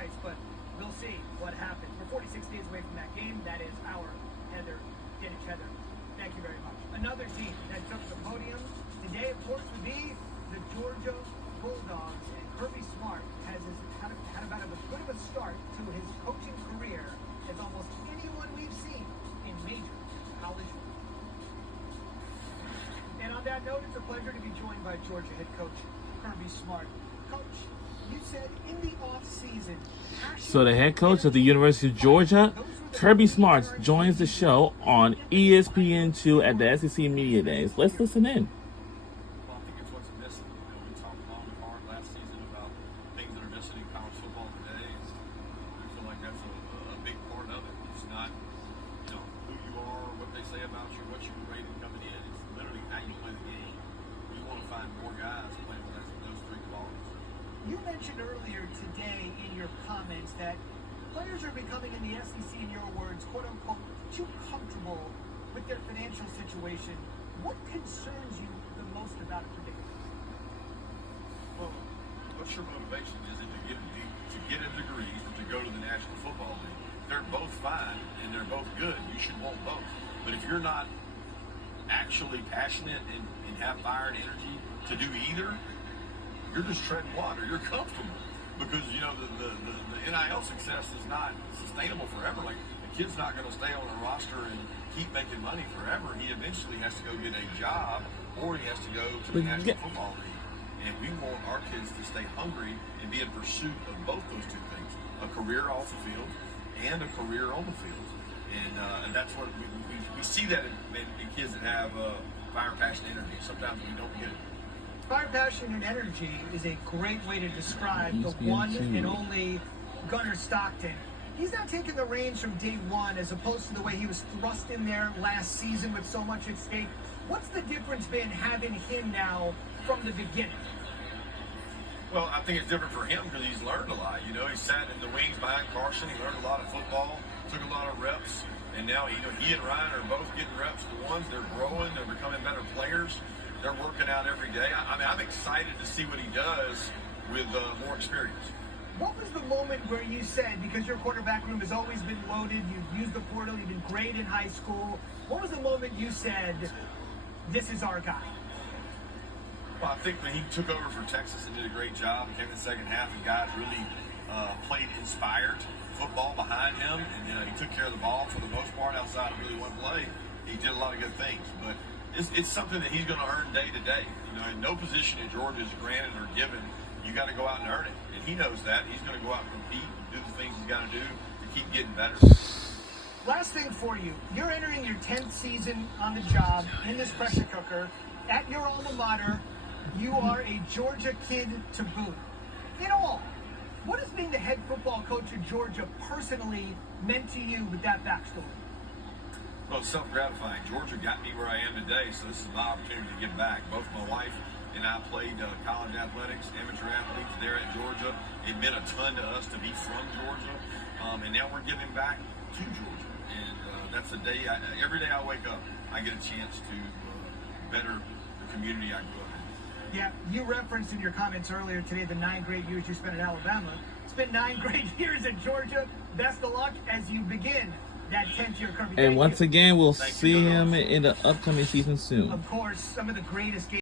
Price, but we'll see what happens. We're 46 days away from that game. That is our Heather Dinich. Heather, thank you very much. Another team that took the podium today, of course, would be the Georgia Bulldogs. And Kirby Smart had about as good of a start to his coaching career as almost anyone we've seen in major college football. And on that note, it's a pleasure to be joined by Georgia head coach Kirby Smart. Coach, you said in the offseason... So the head coach of the University of Georgia, Kirby Smart, joins the show on ESPN2 at the SEC Media Days. Let's listen in. Well, I think it's what's missing. We talked long and hard last season about things that are missing in college football today. And I feel like that's a big part of it. It's not, who you are, what they say about you, what you were rated coming in. It's literally how you play the game. You want to find more guys playing with those three qualities. You mentioned earlier today in your comments that players are becoming, in the SEC, in your words, quote-unquote, too comfortable with their financial situation. What concerns you the most about it today? Well, what's your motivation? Is it to get a degree or to go to the National Football League? They're both fine and they're both good. You should want both. But if you're not actually passionate and have fire and energy to do either, you're just treading water. You're comfortable because the NIL success is not sustainable forever. Like, the kid's not going to stay on the roster and keep making money forever. He eventually has to go get a job, or he has to go to the National Football League. And we want our kids to stay hungry and be in pursuit of both those two things: a career off the field and a career on the field. And that's what we see that in kids that have fire, passion, energy. Sometimes we don't get it. Fire, passion, and energy is a great way to describe the one and only Gunnar Stockton. He's not taking the reins from day one, as opposed to the way he was thrust in there last season with so much at stake. What's the difference been having him now from the beginning? Well, I think it's different for him because he's learned a lot. He sat in the wings behind Carson. He learned a lot of football, took a lot of reps, and now he and Ryan are both getting reps. The ones they're growing, they're becoming better players. They're working out every day. I'm excited to see what he does with more experience. What was the moment where you said, because your quarterback room has always been loaded, you've used the portal, you've been great in high school, what was the moment you said, this is our guy? Well, I think when he took over for Texas and did a great job, came in the second half, and guys really played inspired football behind him, and he took care of the ball for the most part outside of really one play. He did a lot of good things, but it's something that he's going to earn day to day. No position in Georgia is granted or given. You got to go out and earn it, and he knows that. He's going to go out and compete and do the things he's got to do to keep getting better. Last thing for you, you're entering your 10th season on the job in this pressure cooker at your alma mater. You are a Georgia kid to boot. In all, what has being the head football coach of Georgia personally meant to you with that backstory? Well, it's self-gratifying. Georgia got me where I am today, so this is my opportunity to give back. Both my wife and I played college athletics, amateur athletes there at Georgia. It meant a ton to us to be from Georgia, and now we're giving back to Georgia. And that's a day, every day I wake up, I get a chance to better the community I grew up in. Yeah, you referenced in your comments earlier today the 9 great years you spent at Alabama. It's been 9 great years at Georgia. Best of luck as you begin that 10th year, Kirby. And once again, we'll see him in the upcoming season soon. Of course, some of the greatest games.